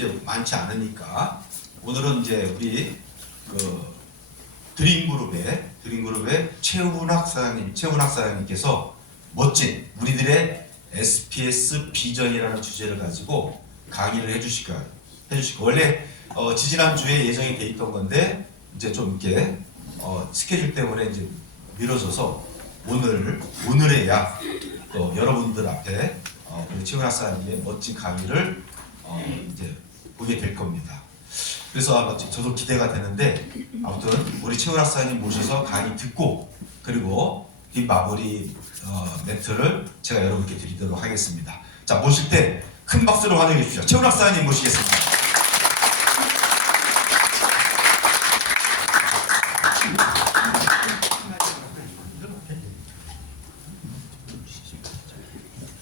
이제 많지 않으니까 오늘은 이제 우리 그 드림그룹의 최훈학 사장님께서 멋진 우리들의 SPS 비전이라는 주제를 가지고 강의를 해주시고 원래 지지난주에 예정이 돼 있던 건데 이제 좀 이렇게 스케줄 때문에 이제 미뤄져서 오늘에야 여러분들 앞에 우리 최훈학 사장님의 멋진 강의를 이제 보게 될 겁니다. 그래서 아마 저도 기대가 되는데 아무튼 우리 최훈학 사장님 모셔서 강의 듣고 그리고 이 마무리 멘트를 제가 여러분께 드리도록 하겠습니다. 자, 모실 때 큰 박수로 환영해 주시죠. 최훈학 사장님 모시겠습니다.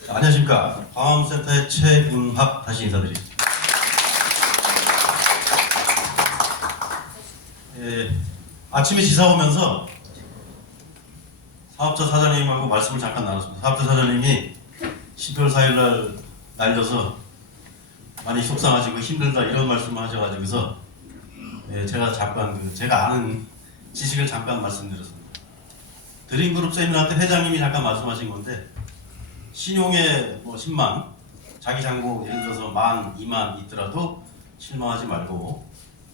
자, 안녕하십니까. 광화문센터의 최훈학 다시 인사드립니다. 아침에 지사 오면서 사업자 사장님하고 말씀을 잠깐 나눴습니다. 사업자 사장님이 12월 4일날 날려서 많이 속상하시고 힘들다 이런 말씀을 하셔가지고서 제가 잠깐 제가 아는 지식을 잠깐 말씀드렸습니다. 드림그룹 세미나 때 회장님이 잠깐 말씀하신 건데 신용에 10만 자기 잔고 예를 들어서 1만, 2만 있더라도 실망하지 말고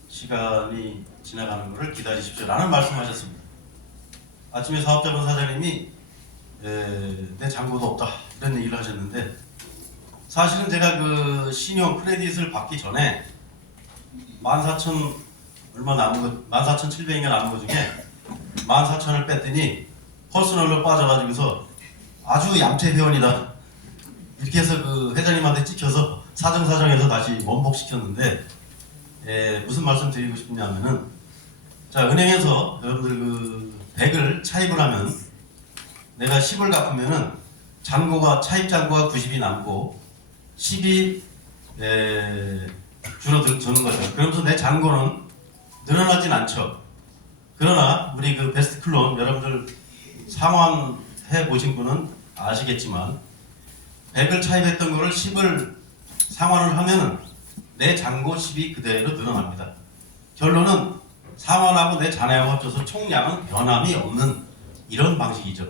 시간이 지나가는 것을 기다리십시오 라는 말씀하셨습니다. 아침에 사업자분 사장님이 내 잔고도 없다 이런 얘기를 하셨는데 사실은 제가 그 신용 크레딧을 받기 전에 14,000 얼마 남은 거 14,700인가 남은 거 중에 14,000을 뺐더니 퍼스널로 빠져가지고서 아주 얌체 회원이다 이렇게 해서 그 회장님한테 찍혀서 사정사정해서 다시 원복시켰는데 무슨 말씀 드리고 싶냐면은 자 은행에서 여러분들 그 100을 차입을 하면 내가 10을 갚으면은 잔고가 차입 잔고가 90이 남고 10이 줄어드는 거죠. 그러면서 내 잔고는 늘어나진 않죠. 그러나 우리 그 베스트 클론 여러분들 상환해 보신 분은 아시겠지만 100을 차입했던 거를 10을 상환을 하면은 내 잔고 10이 그대로 늘어납니다. 결론은 상환하고 내 잔액을 합쳐서 총량은 변함이 없는 이런 방식이죠.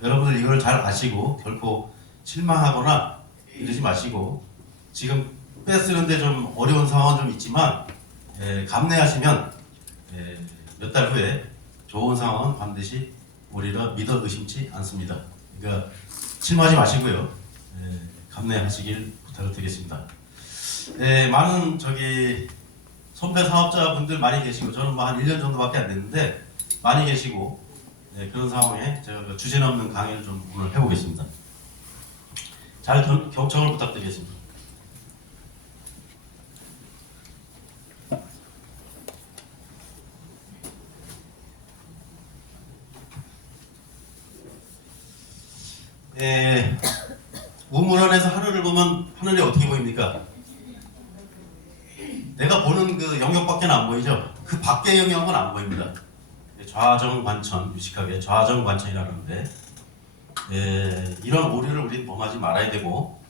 여러분들 이걸 잘 아시고 결코 실망하거나 이러지 마시고 지금 빼쓰는데 좀 어려운 상황은 좀 있지만 감내하시면 몇 달 후에 좋은 상황은 반드시 오리라 믿어 의심치 않습니다. 그러니까 실망하지 마시고요. 감내하시길 부탁을 드리겠습니다. 많은 선배 사업자분들 많이 계시고 저는 한 1년 정도밖에 안 됐는데 많이 계시고 그런 상황에 제가 주제 넘는 강의를 좀 오늘 해보겠습니다. 잘 경청을 부탁드리겠습니다. 우물안에서 하늘을 보면 하늘이 어떻게 보입니까? 내가 보는 그 영역밖에 안 보이죠? 그 밖의 영역은 안 보입니다. 좌정관천, 유식하게 좌정관천이라는데 이런 오류를 우리는 범하지 말아야 되고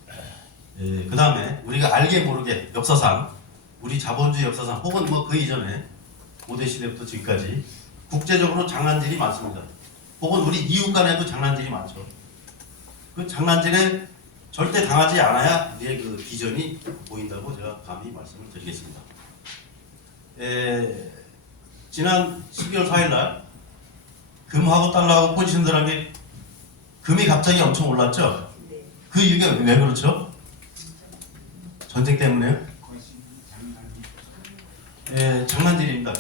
그 다음에 우리가 알게 모르게 역사상 우리 자본주의 역사상 혹은 그 이전에 고대시대부터 지금까지 국제적으로 장난질이 많습니다. 혹은 우리 이웃 간에도 장난질이 많죠. 그 장난질에 절대 당하지 않아야 우리의 그 비전이 보인다고 제가 감히 말씀을 드리겠습니다. 지난 12월 4일날 금하고 달러하고 포지션들하게 금이 갑자기 엄청 올랐죠? 그 이유가 왜 그렇죠? 전쟁 때문에요? 장난질입니다.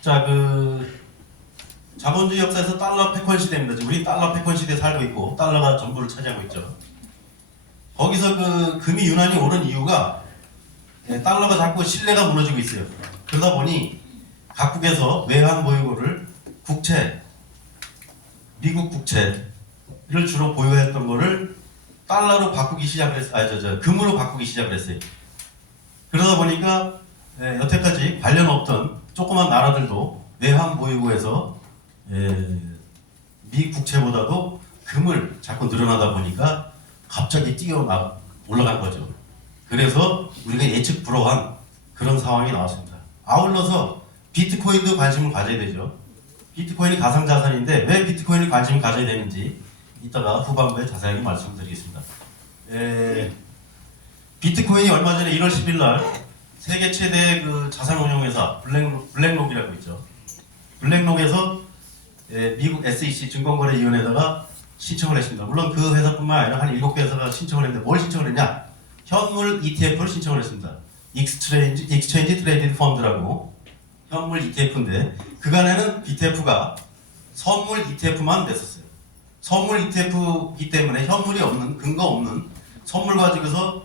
자, 자본주의 역사에서 달러 패권 시대입니다. 우리 달러 패권 시대에 살고 있고 달러가 전부를 차지하고 있죠. 거기서 그 금이 유난히 오른 이유가 달러가 자꾸 신뢰가 무너지고 있어요. 그러다 보니 각국에서 외환 보유고를 미국 국채를 주로 보유했던 거를 달러로 바꾸기 시작을 했어요. 금으로 바꾸기 시작을 했어요. 그러다 보니까 여태까지 관련 없던 조그만 나라들도 외환 보유고에서 미 국채보다도 금을 자꾸 늘어나다 보니까 갑자기 올라간 거죠. 그래서 우리가 예측 불허한 그런 상황이 나왔습니다. 아울러서 비트코인도 관심을 가져야 되죠. 비트코인이 가상자산인데 왜 비트코인이 관심을 가져야 되는지 이따가 후반부에 자세하게 말씀드리겠습니다. 비트코인이 얼마 전에 1월 10일 날 세계 최대 그 자산운용회사 블랙록이라고 있죠. 블랙록에서 미국 SEC 증권거래위원회에다가 신청을 했습니다. 물론 그 회사뿐만 아니라 한 7개 회사가 신청을 했는데 뭘 신청을 했냐? 현물 ETF를 신청을 했습니다. Exchange Traded Fund라고 현물 ETF인데 그간에는 BTF가 선물 ETF만 됐었어요. 선물 ETF이기 때문에 현물이 없는 근거 없는 선물 가지고서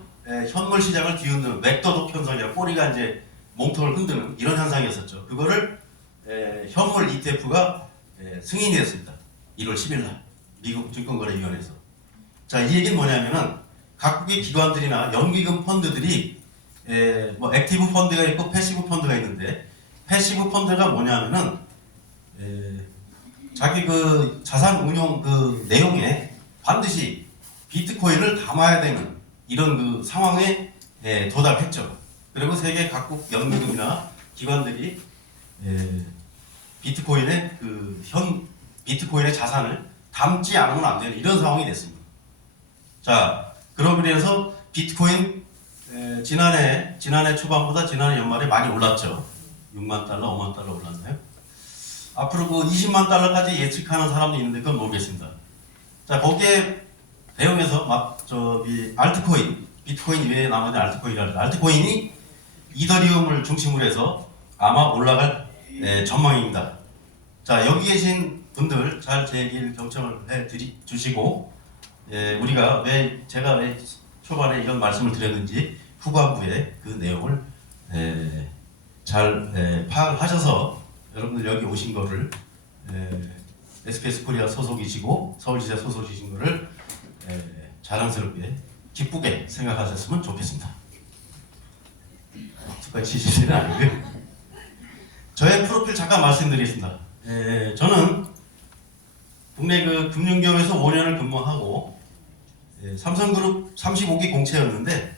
현물 시장을 뒤흔드는 웩도독 현상이라 꼬리가 이제 몸통을 흔드는 이런 현상이었었죠. 그거를 현물 ETF가 승인이 됐습니다. 1월 10일 날 미국 증권거래위원회에서. 자, 이 얘기는 뭐냐면은 각국의 기관들이나 연기금 펀드들이 뭐 액티브 펀드가 있고 패시브 펀드가 있는데 패시브 펀드가 뭐냐면은 자기 그 자산 운용 그 내용에 반드시 비트코인을 담아야 되는 이런 그 상황에 도달했죠. 그리고 세계 각국 연기금이나 기관들이 비트코인의 비트코인의 자산을 담지 않으면 안 되는 이런 상황이 됐습니다. 자, 그러고 인해서 비트코인 지난해 초반보다 지난해 연말에 많이 올랐죠. 6만 달러, 5만 달러 올랐나요? 앞으로 그 20만 달러까지 예측하는 사람도 있는데 그건 모르겠습니다. 자, 거기에 대응해서 알트코인, 비트코인 이외에 나머지 알트코인이 이더리움을 중심으로 해서 아마 올라갈 전망입니다. 자, 여기 계신 분들 잘 제 얘기를 경청을 해 주시고 우리가 제가 왜 초반에 이런 말씀을 드렸는지 후반부에 그 내용을 잘 파악을 하셔서 여러분들 여기 오신 거를 SPS 코리아 소속이시고 서울지사 소속이신 거를 자랑스럽게 기쁘게 생각하셨으면 좋겠습니다. 박수까지 치시지는 아니고요. 저의 프로필 잠깐 말씀드리겠습니다. 저는 국내 그 금융기업에서 5년을 근무하고 삼성그룹 35기 공채였는데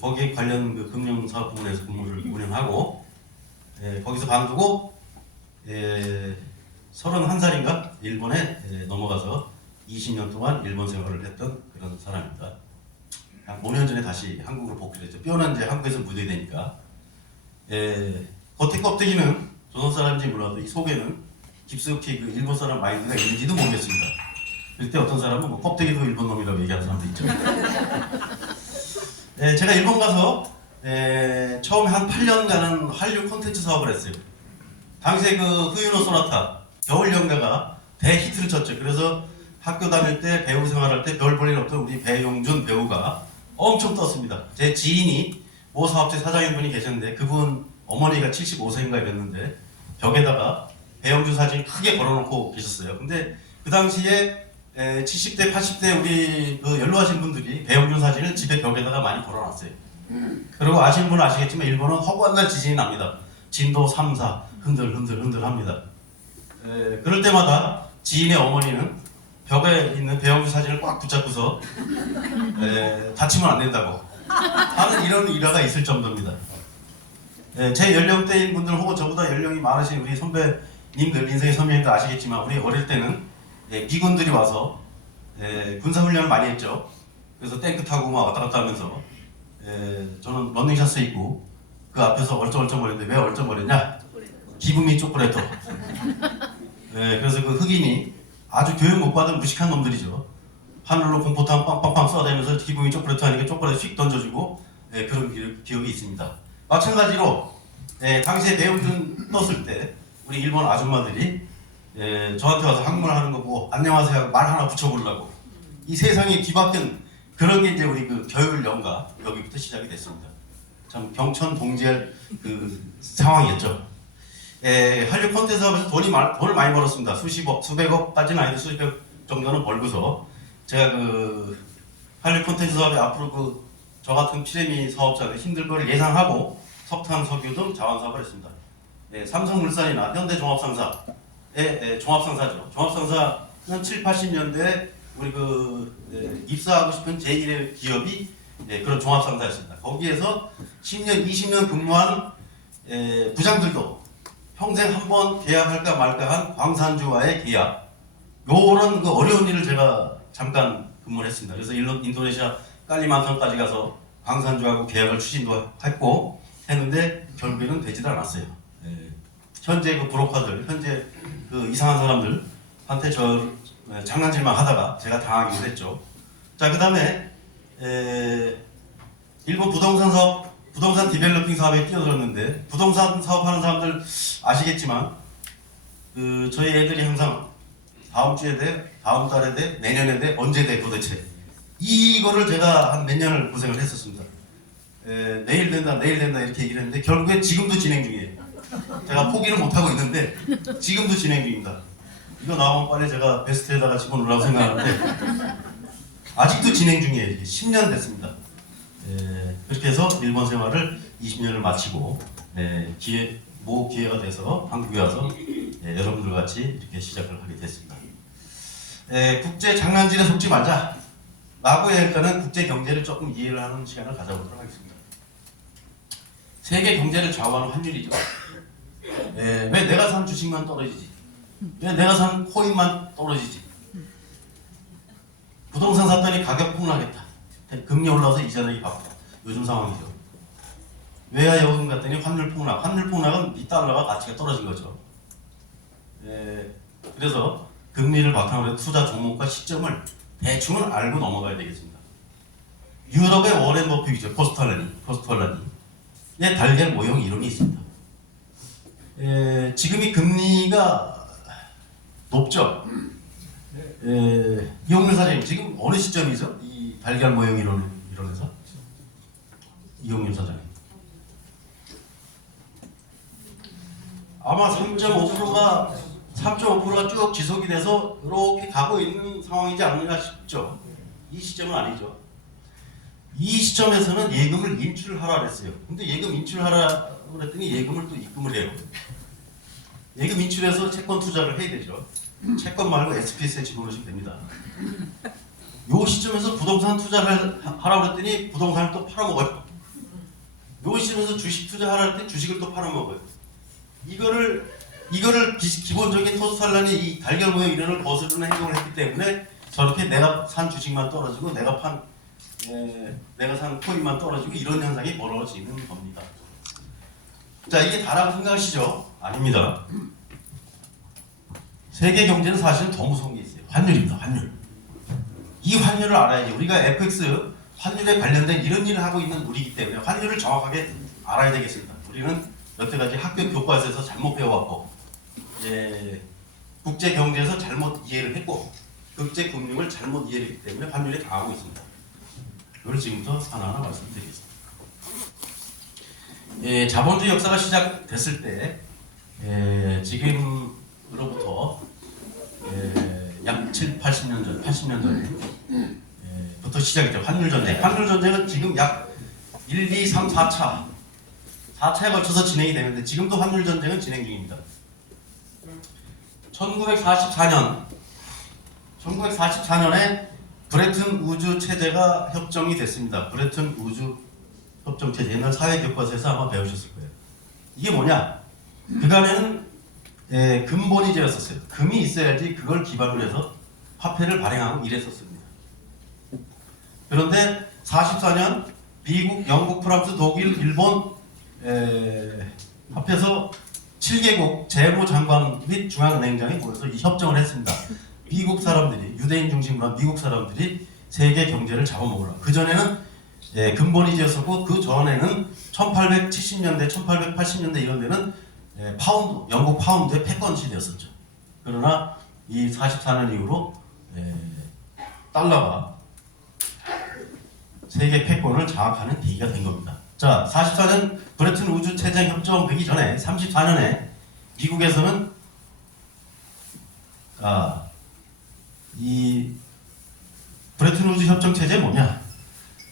거기에 관련 그 금융사업 부문에서 근무를 5년 하고 거기서 관두고 31살인가 일본에 넘어가서 20년 동안 일본 생활을 했던 그런 사람입니다. 한 5년 전에 다시 한국으로 복귀를 했죠. 뼈는 이제 한국에서 무대되니까. 겉에 껍데기는 조선 사람인지 몰라도 이 속에는 깊숙이 그 일본 사람 마인드가 있는지도 모르겠습니다. 그때 어떤 사람은 뭐 껍데기도 일본 놈이라고 얘기하는 사람도 있죠. 제가 일본 가서 처음에 한 8년간은 한류 콘텐츠 사업을 했어요. 당시에 그 후유노 소나타 겨울 연가가 대히트를 쳤죠. 그래서 학교 다닐 때 배우 생활할 때 별 볼 일 없던 우리 배용준 배우가 엄청 떴습니다. 제 지인이 모 사업체 사장인 분이 계셨는데 그분 어머니가 75세인가 이랬는데 벽에다가 배용준 사진 크게 걸어놓고 계셨어요. 근데 그 당시에 70대, 80대 우리 그 연로하신 분들이 배용준 사진을 집에 벽에다가 많이 걸어놨어요. 그리고 아시는 분은 아시겠지만 일본은 허구한 날 지진이 납니다. 진도 3, 4 흔들 합니다. 그럴 때마다 지인의 어머니는 벽에 있는 배용준 사진을 꽉 붙잡고서 다치면 안 된다고 하는 이런 일화가 있을 정도입니다. 제 연령대인 분들 혹은 저보다 연령이 많으신 우리 선배님들, 인생의 선배님들 아시겠지만 우리 어릴 때는 미군들이 와서 군사훈련을 많이 했죠. 그래서 탱크 타고 막 왔다 갔다 하면서 저는 런닝샷을 입고 그 앞에서 얼쩡얼쩡거리는데 왜 얼쩡거렸냐? 기분이 쪼그레터. 그래서 그 흑인이 아주 교육 못 받은 무식한 놈들이죠. 하늘로 공포탄 빵빵빵 쏴대면서 기분이 쪼그레터 하니까 쪼그레터 휙 던져주고 그런 기억이 있습니다. 마찬가지로 당시에 배용준 떴을 때 우리 일본 아줌마들이 저한테 와서 한국말 하는 거 보고 안녕하세요 하고 말 하나 붙여보려고 이 세상에 뒤바뀐 그런 게 이제 우리 그 겨울 연가 여기부터 시작이 됐습니다. 참 경천동지할 그 상황이었죠. 한류 콘텐츠 사업에서 돈을 많이 벌었습니다. 수십억, 수백억까지는 아닌데 수십억 정도는 벌고서 제가 그 한류 콘텐츠 사업에 앞으로 저 같은 피레미 사업자들 힘들 걸 예상하고 석탄, 석유 등 자원 사업을 했습니다. 삼성물산이나 현대종합상사의 종합상사죠. 종합상사는 7, 80년대에 우리 입사하고 싶은 제1의 기업이 그런 종합상사였습니다. 거기에서 10년, 20년 근무한 부장들도 평생 한 번 계약할까 말까 한 광산주와의 계약, 요런 그 어려운 일을 제가 잠깐 근무를 했습니다. 그래서 인도네시아 깔리만탄까지 가서 광산주하고 계약을 추진도 했고 했는데 결국에는 되지도 않았어요. 현재 그 브로커들, 현재 그 이상한 사람들한테 장난질만 하다가 제가 당하기도 했죠. 자, 그 다음에 일본 부동산 디벨로핑 사업에 뛰어들었는데, 부동산 사업하는 사람들 아시겠지만 저희 애들이 항상 다음 주에 돼, 다음 달에 돼, 내년에 돼, 언제 돼 도대체, 이거를 제가 한 몇 년을 고생을 했었습니다. 내일 된다 이렇게 얘기를 했는데 결국에 지금도 진행 중이에요. 제가 포기를 못하고 있는데 지금도 진행 중입니다. 이거 나오면 빨리 제가 베스트에다가 집어넣으라고 생각하는데 아직도 진행 중이에요. 이게 10년 됐습니다. 그렇게 해서 일본 생활을 20년을 마치고 기회가 돼서 한국에 와서 여러분들 같이 이렇게 시작을 하게 됐습니다. 국제 장난질에 속지 말자 라고 일단은 국제 경제를 조금 이해를 하는 시간을 가져보도록 하겠습니다. 세계 경제를 좌우하는 환율이죠. 왜 내가 산 주식만 떨어지지? 왜 내가 산 코인만 떨어지지? 부동산 샀더니 가격 폭락했다. 금리 올라서 이자 내기 바쁘다. 요즘 상황이죠. 외화여금 갔더니 환율 폭락. 환율 폭락은 이 달러가 가치가 떨어진 거죠. 그래서 금리를 바탕으로 해서 투자 종목과 시점을 대충은 알고 넘어가야 되겠습니다. 유럽의 워렌 버핏이죠. 포스트할라니. 달걀 모형 이론이 있습니다. 지금이 금리가 높죠. 이용률 사장님 지금 어느 시점이죠? 이 달걀 모형 이론에서 이용률 사장님 아마 3.5%가 쭉 지속이 돼서 이렇게 가고 있는 상황이지 않는가 싶죠. 이 시점은 아니죠. 이 시점에서는 예금을 인출하라 그랬어요. 근데 예금 인출하라 그랬더니 예금을 또 입금을 해요. 예금 인출해서 채권 투자를 해야 되죠. 채권 말고 SPS에 집어넣으시면 됩니다. 요 시점에서 부동산 투자를 하라고 그랬더니 부동산을 또 팔아먹어요. 요 시점에서 주식 투자하라 그랬더니 주식을 또 팔아먹어요. 이거를 기본적인 토스탈란이 이 달걀 모형 이론을 거스르는 행동을 했기 때문에 저렇게 내가 산 주식만 떨어지고 내가 산 코인만 떨어지고 이런 현상이 벌어지는 겁니다. 자, 이게 다라고 생각하시죠? 아닙니다. 세계 경제는 사실은 더 무서운 게 있어요. 환율입니다. 환율. 이 환율을 알아야지. 우리가 FX 환율에 관련된 이런 일을 하고 있는 우리이기 때문에 환율을 정확하게 알아야 되겠습니다. 우리는 여태까지 학교 교과서에서 잘못 배워왔고 국제 경제에서 잘못 이해를 했고 국제 금융을 잘못 이해를 했기 때문에 환율에 당하고 있습니다. 이걸 지금부터 하나하나 말씀드리겠습니다. 자본주의 역사가 시작됐을 때 지금으로부터 약 80년 전에 부터 시작했죠. 환율 전쟁은 지금 약 1, 2, 3, 4차에 걸쳐서 진행이 되는데 지금도 환율 전쟁은 진행 중입니다. 1944년에 브레튼 우주 체제가 협정이 됐습니다. 브레튼 우주 협정 체제, 옛날 사회 교과서에서 아마 배우셨을 거예요. 이게 뭐냐? 그간에는 금본위제였었어요. 금이 있어야지 그걸 기반으로 해서 화폐를 발행하고 이랬었습니다. 그런데 44년 미국, 영국, 프랑스, 독일, 일본 합해서 7개국 재무장관 및 중앙은행장이 모여서 이 협정을 했습니다. 미국 사람들이, 유대인 중심으로 한 미국 사람들이 세계 경제를 잡아먹으라. 그전에는 금본위제였었고 그 전에는 1870년대, 1880년대 이런 데는 파운드, 영국 파운드의 패권 시대였었죠. 그러나 이 44년 이후로 달러가 세계 패권을 장악하는 계기가 된 겁니다. 자, 44년 브레튼 우주 체제 협정 되기 전에 34년에 미국에서는 이 브레튼 우주 협정 체제 뭐냐?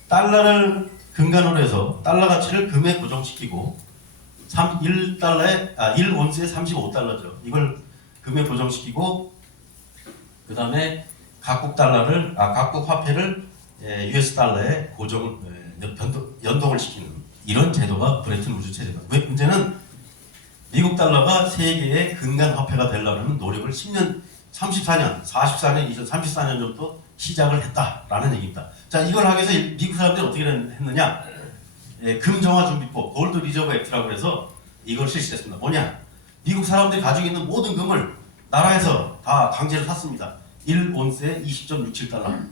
달러를 근간으로 해서 달러 가치를 금에 고정시키고 1달러에 1온스에 35달러죠. 이걸 금에 고정시키고 그 다음에 각국 화폐를 US 달러에 고정을 연동을 시키는 이런 제도가 브레튼 우드 체제다. 왜 문제는 미국 달러가 세계의 근간 화폐가 되려는 노력을 10년, 34년, 44년 이전 34년 전부터 시작을 했다라는 얘기입니다. 자, 이걸 하기 위해서 미국 사람들이 어떻게 했느냐? 금정화준비법, 골드 리저브 액트라고 해서 이걸 실시했습니다. 뭐냐? 미국 사람들이 가지고 있는 모든 금을 나라에서 다 강제로 샀습니다. 1온스에 20.67달러.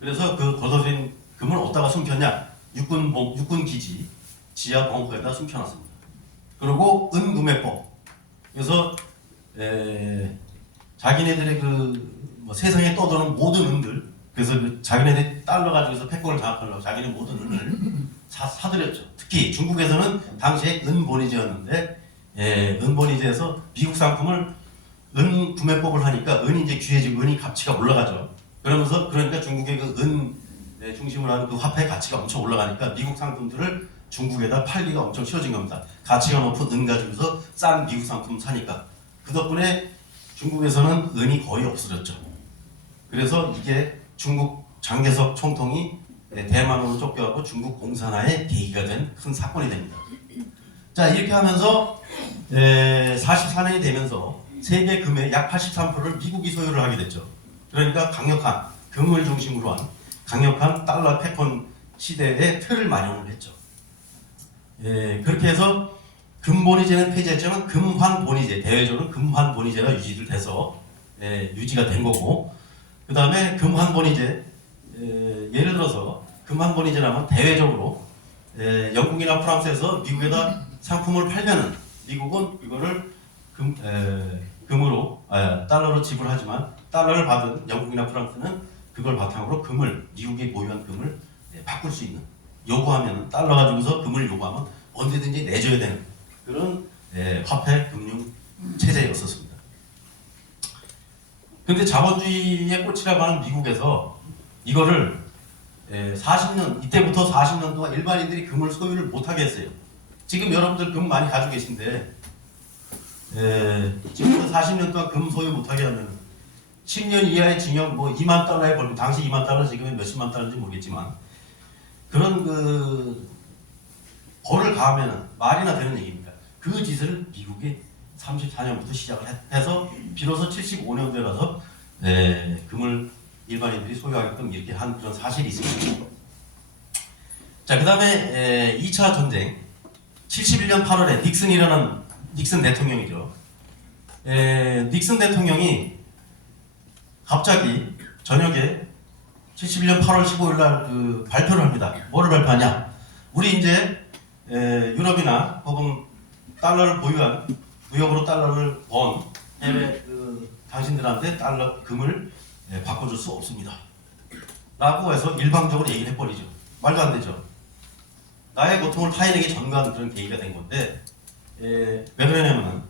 그래서 그 걷어들인 금을 어디다가 숨겼냐? 육군 기지 지하 벙커에다 숨겨놨습니다. 그리고 은구매법. 그래서 자기네들의 뭐 세상에 떠도는 모든 은들, 그래서 자기네들이 달러 가지고서 패권을 장악하려고 자기네 모든 은을 사들였죠. 특히 중국에서는 당시에 은본위제였는데, 은본위제에서 미국 상품을 은 구매법을 하니까 은이 이제 귀해지고 은이 가치가 올라가죠. 그러니까 중국의 그 은 중심으로 하는 그 화폐의 가치가 엄청 올라가니까 미국 상품들을 중국에다 팔기가 엄청 쉬워진 겁니다. 가치가 높은 은 가지고서 싼 미국 상품 사니까. 그 덕분에 중국에서는 은이 거의 없어졌죠. 그래서 이게 중국 장개석 총통이 대만으로 쫓겨가고 중국 공산화의 계기가 된 큰 사건이 됩니다. 자, 이렇게 하면서 44년이 되면서 세계 금의 약 83%를 미국이 소유를 하게 됐죠. 그러니까 강력한 금을 중심으로 한 강력한 달러 패권 시대의 틀을 마련을 했죠. 그렇게 해서 금본위제는 폐지했지만 금환본위제, 대외적으로 금환본위제가 유지가 된 거고, 그 다음에 금환본위제, 예를 들어서 금환본위제라면 대외적으로 영국이나 프랑스에서 미국에다 상품을 팔면은 미국은 이거를 달러로 지불하지만 달러를 받은 영국이나 프랑스는 그걸 바탕으로 미국이 보유한 금을 바꿀 수 있는, 요구하면 달러 가지고서 금을 요구하면 언제든지 내줘야 되는 그런 화폐 금융 체제였었습니다. 근데 자본주의의 꽃이라고 하는 미국에서 이거를 40년, 이때부터 40년 동안 일반인들이 금을 소유를 못하게 했어요. 지금 여러분들 금 많이 가지고 계신데, 지금 40년 동안 금 소유 못하게 하면 10년 이하의 징역, 뭐 2만 달러의 벌금, 당시 2만 달러, 지금은 몇십만 달러인지 모르겠지만, 그런 벌을 가하면 말이나 되는 얘기입니다. 그 짓을 미국이 34년부터 시작을 해서 비로소 75년도에 가서 금을 일반인들이 소유하게끔 이렇게 한 그런 사실이 있습니다. 자, 그 다음에 2차 전쟁 71년 8월에 닉슨 대통령이죠. 닉슨 대통령이 갑자기 저녁에 71년 8월 15일 날 발표를 합니다. 뭐를 발표하냐? 우리 이제 유럽이나 혹은 달러를 보유한, 무역으로 달러를 번 해외 당신들한테 금을 바꿔줄 수 없습니다. 라고 해서 일방적으로 얘기를 해버리죠. 말도 안 되죠. 나의 고통을 타인에게 전가하는 그런 계기가 된 건데, 왜 그러냐면은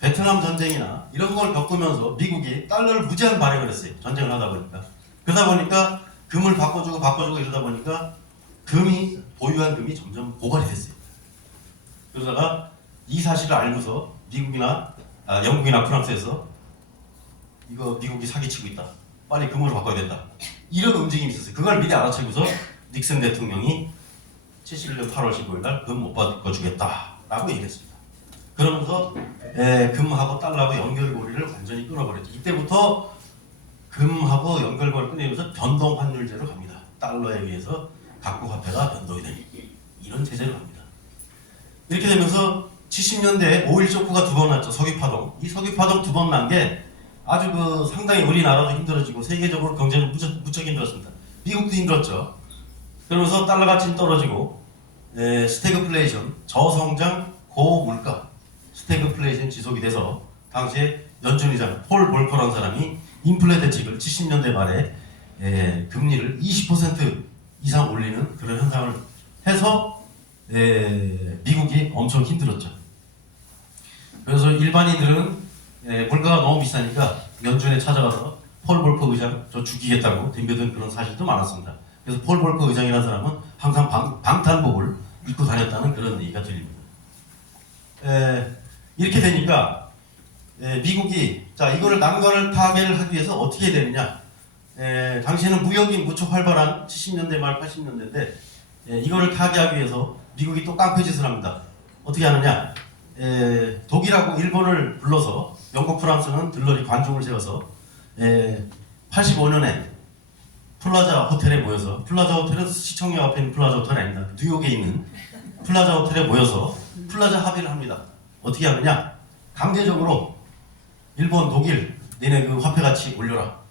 베트남 전쟁이나 이런 걸 겪으면서 미국이 달러를 무제한 발행을 했어요. 전쟁을 하다 보니까. 그러다 보니까 금을 바꿔주고 이러다 보니까 보유한 금이 점점 고갈이 됐어요. 그러다가 이 사실을 알고서 영국이나 프랑스에서 이거 미국이 사기치고 있다. 빨리 금으로 바꿔야 된다. 이런 움직임이 있었어요. 그걸 미리 알아채고서 닉슨 대통령이 71년 8월 15일 날 금 못 바꿔주겠다라고 얘기했습니다. 그러면서 금하고 달러하고 연결고리를 완전히 끊어버렸죠. 이때부터 금하고 연결고리를 끊으면서 변동환율제로 갑니다. 달러에 의해서 각국 화폐가 변동이 되는 이런 체제로 갑니다. 이렇게 되면서 70년대에 5.1 쇼크가 2번 났죠. 석유파동. 이 석유파동 2번 난 게 아주 상당히 우리나라도 힘들어지고 세계적으로 경제는 무척 힘들었습니다. 미국도 힘들었죠. 그러면서 달러 가치는 떨어지고 스태그플레이션, 저성장, 고물가, 스태그플레이션 지속이 돼서 당시에 연준 의장 폴 볼커라는 사람이 인플레 대책을 70년대 말에 금리를 20% 이상 올리는 그런 현상을 해서 미국이 엄청 힘들었죠. 그래서 일반인들은 물가가 너무 비싸니까 연준에 찾아가서 폴 볼커 의장 저 죽이겠다고 덤벼든 그런 사실도 많았습니다. 그래서 폴 볼커 의장이라는 사람은 항상 방탄복을 입고 다녔다는 그런 얘기가 들립니다. 이렇게 되니까 미국이 자 이거를 난관을 타개를 하기 위해서 어떻게 해야 되느냐? 당시에는 무역이 무척 활발한 70년대 말 80년대인데 이거를 타개하기 위해서 미국이 또 깡패짓을 합니다. 어떻게 하느냐? 독일하고 일본을 불러서 영국, 프랑스는 들러리 관중을 세워서 85년에 플라자 호텔에 모여서, 플라자 호텔은 시청역 앞에 있는 플라자 호텔이 아닙니다. 뉴욕에 있는 플라자 호텔에 모여서 플라자 합의를 합니다. 어떻게 하느냐? 강제적으로 일본, 독일 니네 그 화폐 가치 올려라.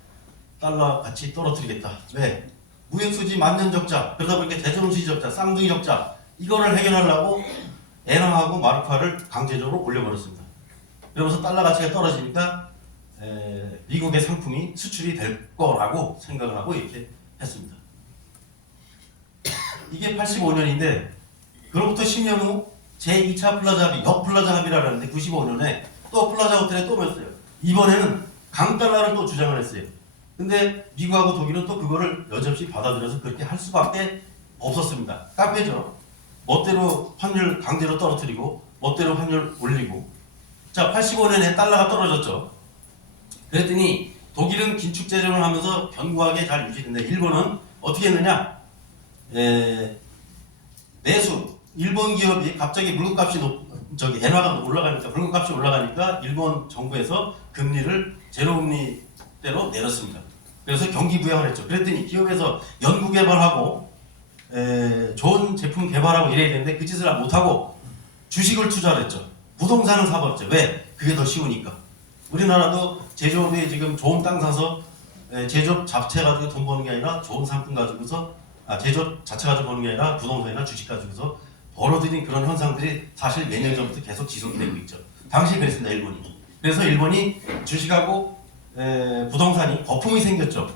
달러 가치 떨어뜨리겠다. 왜? 무역수지 만년 적자, 그러다 보니까 대전수지 적자, 쌍둥이 적자, 이거를 해결하려고 엔화하고 마르크화를 강제적으로 올려버렸습니다. 그러면서 달러 가치가 떨어지니까 미국의 상품이 수출이 될 거라고 생각을 하고 이렇게 했습니다. 이게 85년인데 그로부터 10년 후 제2차 플라자 합의, 역플라자 합의라고 하는데 95년에 또 플라자 호텔에 또 모였어요. 이번에는 강달러를 또 주장을 했어요. 근데 미국하고 독일은 또 그거를 여지없이 받아들여서 그렇게 할 수밖에 없었습니다. 깡패죠. 멋대로 환율 강제로 떨어뜨리고 멋대로 환율 올리고. 자, 85년에 달러가 떨어졌죠. 그랬더니 독일은 긴축 재정을 하면서 견고하게 잘 유지했는데 일본은 어떻게 했느냐? 내수 일본 기업이 갑자기 물건값이 엔화가 올라가니까, 물건값이 올라가니까 일본 정부에서 금리를 제로금리대로 내렸습니다. 그래서 경기 부양을 했죠. 그랬더니 기업에서 연구 개발하고 좋은 제품 개발하고 이래야 되는데 그 짓을 못하고 주식을 투자를 했죠. 부동산을 사버렸죠. 왜? 그게 더 쉬우니까. 우리나라도 제조업이 지금 좋은 땅 사서 제조업 자체 가지고 돈 버는 게 아니라 좋은 상품 가지고서 제조업 자체 가지고 버는 게 아니라 부동산이나 주식 가지고서 벌어들인 그런 현상들이 사실 몇 년 전부터 계속 지속되고 있죠. 당시에 그랬습니다. 일본이. 그래서 일본이 주식하고 부동산이 거품이 생겼죠.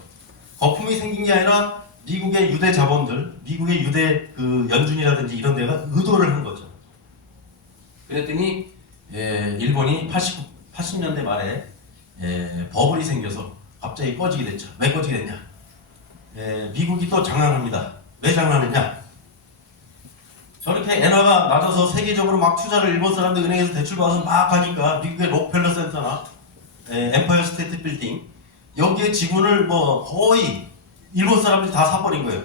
거품이 생긴 게 아니라 미국의 유대 자본들, 미국의 유대 그 연준이라든지 이런 데가 의도를 한 거죠. 그랬더니 일본이 80년대 말에 버블이 생겨서 갑자기 꺼지게 됐죠. 왜 꺼지게 됐냐? 미국이 또 장난합니다. 왜 장난하냐? 저렇게 엔화가 낮아서 세계적으로 막 투자를 일본 사람들 은행에서 대출 받아서 막 하니까 미국의 록펠러 센터나 엠파이어 스테이트 빌딩 여기에 지분을 뭐 거의 일본 사람들이 다 사버린 거예요.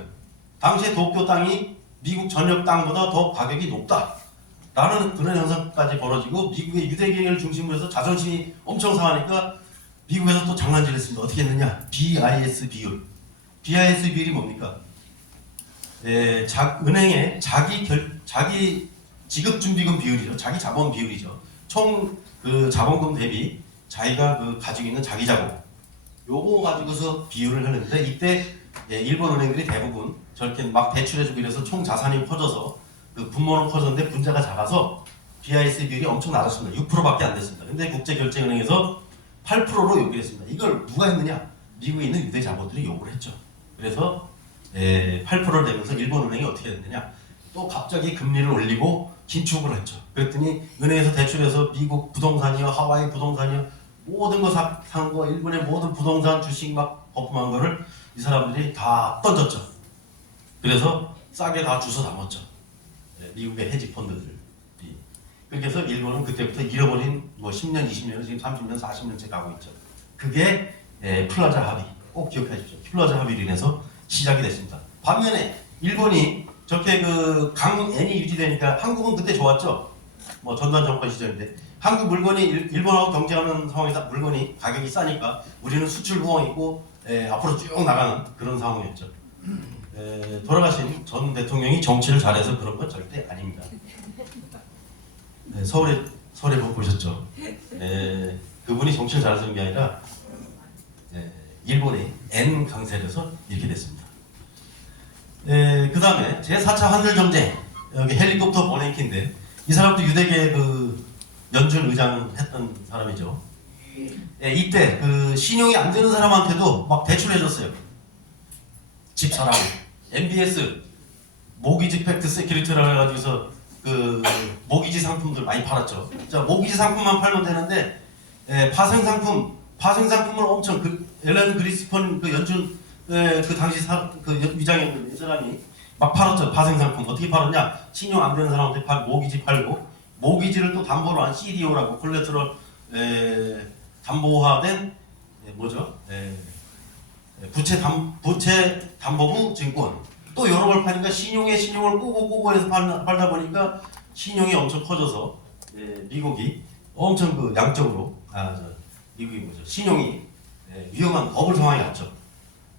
당시에 도쿄 땅이 미국 전역 땅보다 더 가격이 높다라는 그런 현상까지 벌어지고 미국의 유대계를 중심으로 해서 자존심이 엄청 상하니까 미국에서 또 장난질을 했습니다. 어떻게 했느냐? BIS 비율. BIS 비율이 뭡니까? 은행의 자기 지급준비금 비율이죠. 자기 자본 비율이죠. 총 그 자본금 대비 자기가 그 가지고 있는 자기 자본 요거 가지고서 비율을 하는데 이때 일본 은행들이 대부분 저렇게 막 대출해주고 이래서 총 자산이 커져서 그 분모는 커졌는데 분자가 작아서 BIS 비율이 엄청 낮았습니다. 6%밖에 안 됐습니다. 근데 국제결제은행에서 8%로 요구를 했습니다. 이걸 누가 했느냐? 미국에 있는 유대 자본들이 요구를 했죠. 그래서 8%를 내면서 일본 은행이 어떻게 됐느냐? 또 갑자기 금리를 올리고 긴축을 했죠. 그랬더니 은행에서 대출해서 미국 부동산이요, 하와이 부동산이요, 모든 거 산 거, 일본의 모든 부동산 주식 막 거품한 거를 이 사람들이 다 던졌죠. 그래서 싸게 다 주워 담았죠. 미국의 헤지 펀드들이. 그렇게 해서 일본은 그때부터 잃어버린 뭐 10년, 20년, 지금 30년, 40년째 가고 있죠. 그게 플라자 합의. 꼭 기억하십시오. 플라자 합의로 인해서 시작이 됐습니다. 반면에 일본이 저렇게 그 강엔이 유지되니까 한국은 그때 좋았죠. 뭐 전두환 정권 시절인데 한국 물건이 일본하고 경쟁하는 상황에서 물건이 가격이 싸니까 우리는 수출 호황이고 앞으로 쭉 나가는 그런 상황이었죠. 돌아가신 전 대통령이 정치를 잘해서 그런 건 절대 아닙니다. 서울에 보셨죠? 그분이 정치를 잘해서 게 아니라 일본의 N 강세라서 이렇게 됐습니다. 그 다음에 제4차 한일 전쟁 여기 헬리콥터 버냉키인데 이 사람도 유대계 그 연준 의장 했던 사람이죠. 이때 그 신용이 안 되는 사람한테도 막 대출해줬어요. 집 사라고. MBS 모기지 팩트 세큐리티라고 해가지고서 그 모기지 상품들 많이 팔았죠. 자, 모기지 상품만 팔면 되는데 파생 상품을 엄청 그 앨런 그리스폰 그 연준 그 당시 그 위장했던 이 사람이 막 팔았죠. 파생 상품 어떻게 팔았냐? 신용 안 되는 사람한테 모기지 팔고 모기지를 또 담보로 한 CDO라고 콜레트럴 담보화된 뭐죠? 부채 담보부 증권 또 여러 걸 파니까 신용을 꼬고 해서 팔다 보니까 신용이 엄청 커져서 미국이 엄청 그 양적으로 미국이 뭐죠 신용이 위험한 버블 상황이 왔죠.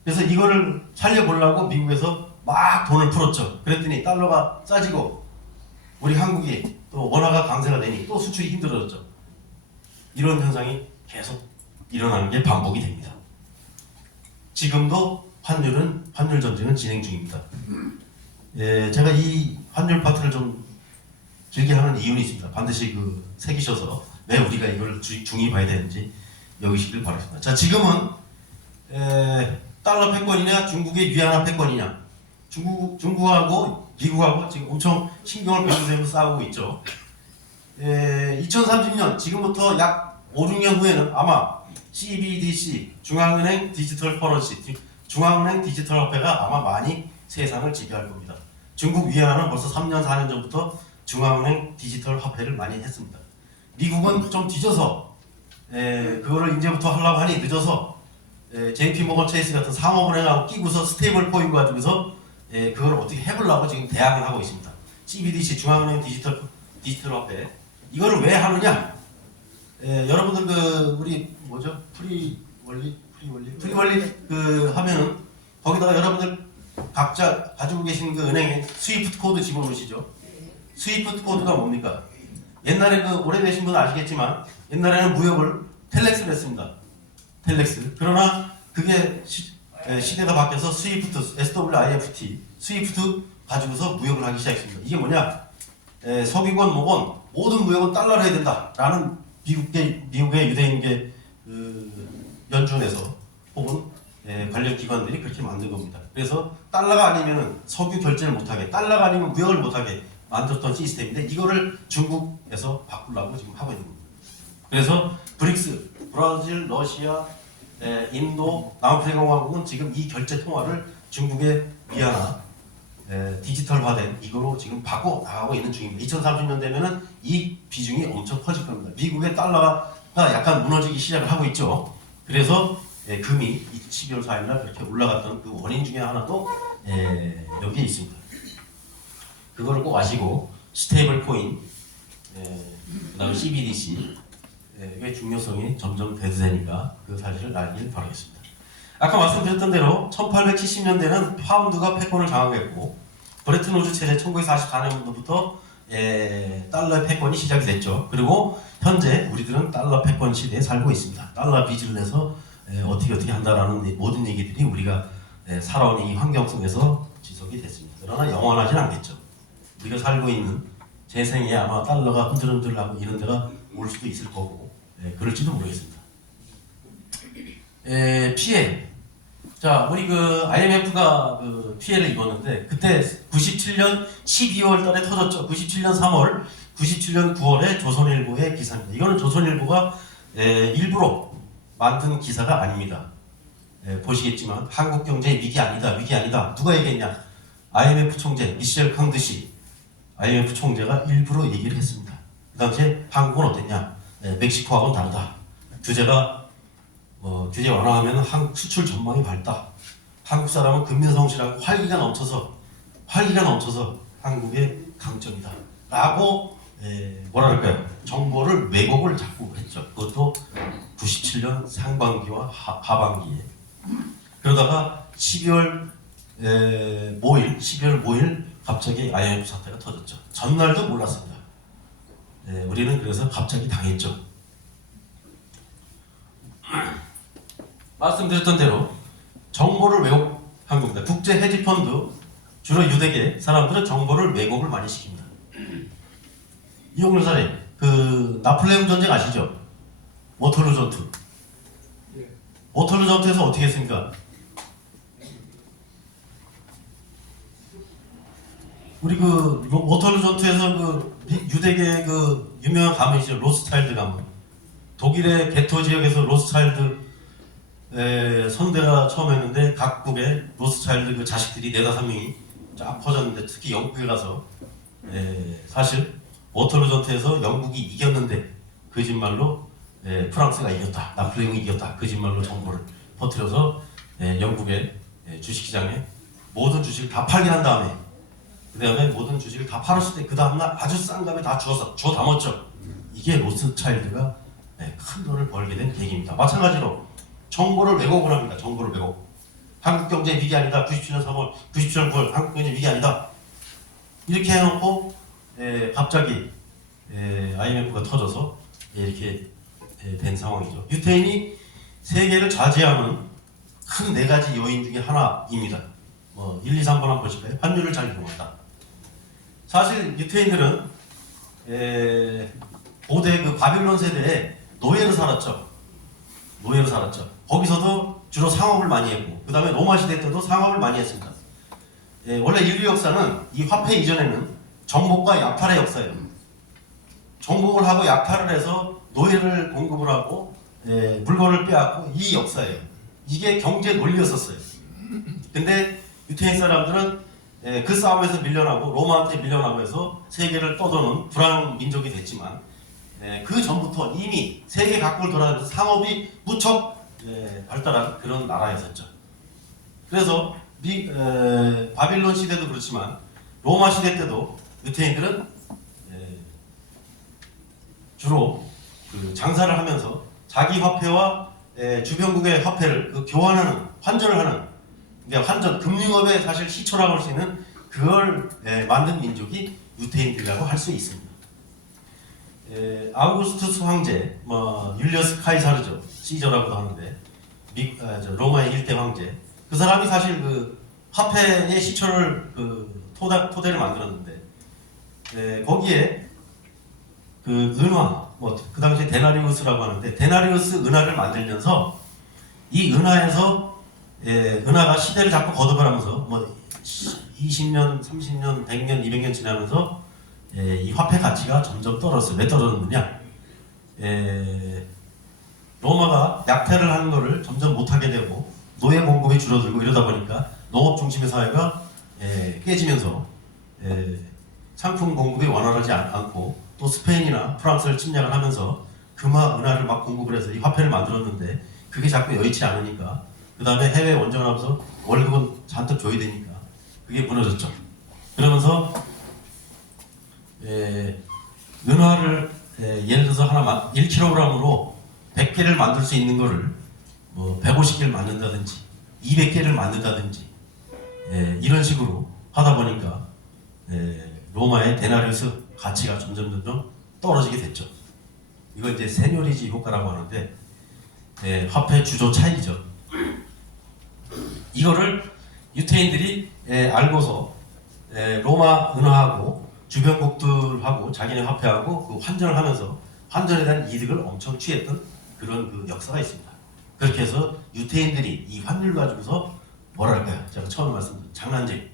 그래서 이거를 살려보려고 미국에서 막 돈을 풀었죠. 그랬더니 달러가 싸지고 우리 한국이 또 원화가 강세가 되니 또 수출이 힘들어졌죠. 이런 현상이 계속 일어나는 게 반복이 됩니다. 지금도 환율 전쟁은 진행 중입니다. 제가 이 환율 파트를 좀 길게 하는 이유는 있습니다. 반드시 새기셔서 왜 우리가 이걸 중히 봐야 되는지 여기시길 바랍니다. 자, 지금은 달러 패권이냐 중국의 위안화 패권이냐 중국하고 미국하고 지금 엄청 신경을 끄면서 싸우고 있죠. 2030년 지금부터 약 5, 6년 후에는 아마 CBDC 중앙은행 디지털 커런시 중앙은행 디지털 화폐가 아마 많이 세상을 지배할 겁니다. 중국 위안화는 벌써 3년 4년 전부터 중앙은행 디지털 화폐를 많이 했습니다. 미국은 좀 뒤져서 그거를 이제부터 하려고 하니 늦어서 JP모건 체이스 같은 상업은행하고 끼고서 스테이블 코인 가지고서 그걸 어떻게 해보려고 지금 대항을 하고 있습니다. CBDC 중앙은행 디지털 화폐 이거를 왜 하느냐? 여러분들 우리 뭐죠? 프리월릿 하면은 거기다가 여러분들 각자 가지고 계신 그 은행에 스위프트 코드 집어넣으시죠. 스위프트 코드가 뭡니까? 옛날에 오래되신 분은 아시겠지만 옛날에는 무역을 텔렉스로 했습니다. 텔렉스. 그러나 그게 시대가 바뀌어서 스위프트, SWIFT, 스위프트 가지고서 무역을 하기 시작했습니다. 이게 뭐냐? 석유권, 뭐건 모든 무역은 달러로 해야 된다라는 미국의 유대인계 연준에서 혹은 관련 기관들이 그렇게 만든 겁니다. 그래서 달러가 아니면 석유 결제를 못하게, 달러가 아니면 무역을 못하게 만들었던 시스템인데 이거를 중국에서 바꾸려고 지금 하고 있는 겁니다. 그래서 브릭스, 브라질, 러시아, 인도, 남아프리카공화국은 지금 이 결제 통화를 중국의 위안화 디지털화된 이거로 지금 바꿔 나가고 있는 중입니다. 2030년 되면은 이 비중이 엄청 커질 겁니다. 미국의 달러가 약간 무너지기 시작을 하고 있죠. 그래서 금이 12월 4일날 그렇게 올라갔던 그 원인 중에 하나도 여기에 있습니다. 그거를 꼭 아시고 스테이블 코인, 그다음에 CBDC 의 중요성이 점점 대두되니까 그 사실을 알길 바라겠습니다. 아까 말씀드렸던 대로 1870년대는 파운드가 패권을 장악했고 브레튼우즈 체제 1944년부터 달러의 패권이 시작이 됐죠. 그리고 현재 우리들은 달러 패권 시대에 살고 있습니다. 달러 빚을 내서 어떻게 한다라는 모든 얘기들이 우리가 살아온 이 환경 속에서 지속이 됐습니다. 그러나 영원하진 않겠죠. 우리가 살고 있는 재생에 아마 달러가 흔들흔들하고 이런 데가 올 수도 있을 거고 그럴지도 모르겠습니다. 피해. 자, 우리 IMF가 피해를 입었는데 그때 97년 12월 달에 터졌죠. 97년 3월, 97년 9월에 조선일보의 기사입니다. 이거는 조선일보가 일부러 만든 기사가 아닙니다. 보시겠지만 한국 경제 위기 아니다. 누가 얘기했냐? IMF 총재 미셸 캉드시 IMF 총재가 일부러 얘기를 했습니다. 그 당시에 한국은 어땠냐? 멕시코하고는 다르다. 규제 완화하면 한국 수출 전망이 밝다. 한국 사람은 근면성실하고 활기가 넘쳐서 한국의 강점이다. 라고 정보를 왜곡을 자꾸 했죠. 그것도 97년 상반기와 하반기에. 그러다가 12월 5일 갑자기 IMF 사태가 터졌죠. 전날도 몰랐습니다. 우리는 그래서 갑자기 당했죠. 말씀드렸던 대로 정보를 왜곡한 겁니다. 국제 헤지 펀드 주로 유대계 사람들은 정보를 왜곡을 많이 시킵니다. 이용렬 사례 나폴레옹 전쟁 아시죠? 워털루 전투. 워털루 전투에서 어떻게 했습니까? 우리 워털루 전투에서 유대계 유명한 가문이죠. 로스차일드 가문. 독일의 게토 지역에서 로스차일드 선대가 처음 했는데 각국의 로스차일드 자식들이 4-5명이 쫙 퍼졌는데 특히 영국에 가서 사실 워털루 전투에서 영국이 이겼는데 거짓말로 프랑스가 이겼다, 나폴레옹이 이겼다 거짓말로 정보를 퍼뜨려서 영국의 주식시장에 모든 주식을 다 팔게 한 다음에 그 다음에 모든 주식을 다 팔았을 때 그 다음날 아주 싼 값에 다 주워 담았죠. 이게 로스차일드가 큰 돈을 벌게 된 계기입니다. 마찬가지로 정보를 왜곡을 합니다. 정보를 왜곡. 한국 경제 위기 아니다. 97년 3월, 97년 9월 한국 경제 위기 아니다. 이렇게 해놓고 갑자기 IMF가 터져서 이렇게 된 상황이죠. 유태인이 세계를 좌지하는 큰 4가지 요인 중에 하나입니다. 1, 2, 3번 한번 보실까요? 환율을 잘 이용한다. 사실 유태인들은 고대 그 바빌론 세대에 노예로 살았죠. 노예로 살았죠. 거기서도 주로 상업을 많이 했고, 그 다음에 로마 시대 때도 상업을 많이 했습니다. 원래 인류 역사는 이 화폐 이전에는 정복과 약탈의 역사예요. 정복을 하고 약탈을 해서 노예를 공급을 하고 물건을 빼앗고 이 역사예요. 이게 경제 논리였었어요. 근데 유태인 사람들은 그 싸움에서 밀려나고 로마한테 밀려나고 해서 세계를 떠도는 불황 민족이 됐지만 그 전부터 이미 세계 각국을 돌아다니면서 상업이 무척 발달한 그런 나라였었죠. 그래서 바빌론 시대도 그렇지만 로마 시대 때도 유태인들은 주로 그 장사를 하면서 자기 화폐와 주변국의 화폐를 교환하는, 환전을 하는, 그러니까 환전, 금융업의 사실 시초라고 할 수 있는 그걸 만든 민족이 유태인들이라고 할 수 있습니다. 아우구스투스 황제, 율리어스 카이사르죠, 시저라고도 하는데 로마의 일대 황제, 그 사람이 사실 그 화폐의 시초를 토대를 만들었는데 거기에 그 은화, 그 당시에 데나리우스라고 하는데 데나리우스 은화를 만들면서 이 은화에서 은하가 시대를 자꾸 거듭을 하면서 20년, 30년, 100년, 200년 지나면서 이 화폐 가치가 점점 떨어졌어요. 왜 떨어졌느냐? 로마가 약탈을 하는 것을 점점 못하게 되고 노예 공급이 줄어들고 이러다 보니까 농업 중심의 사회가 깨지면서 상품 공급이 원활하지 않고 또 스페인이나 프랑스를 침략을 하면서 금화, 은화를 막 공급을 해서 이 화폐를 만들었는데 그게 자꾸 여의치 않으니까 그 다음에 해외 원정을 하면서 월급은 잔뜩 줘야 되니까 그게 무너졌죠. 그러면서 은화를 예를 들어서 하나 1kg으로 100개를 만들 수 있는 거를 150개를 만든다든지 200개를 만든다든지 이런 식으로 하다 보니까 로마의 데나리우스 가치가 점점 떨어지게 됐죠. 이거 이제 세뇨리지 효과라고 하는데 화폐 주조 차익이죠. 이거를 유태인들이 알고서 로마 은화하고 주변국들하고 자기네 화폐하고 그 환전을 하면서 환전에 대한 이득을 엄청 취했던 그런 그 역사가 있습니다. 그렇게 해서 유태인들이 이 환율 가지고서 뭐랄까요? 제가 처음에 말씀드린 장난질,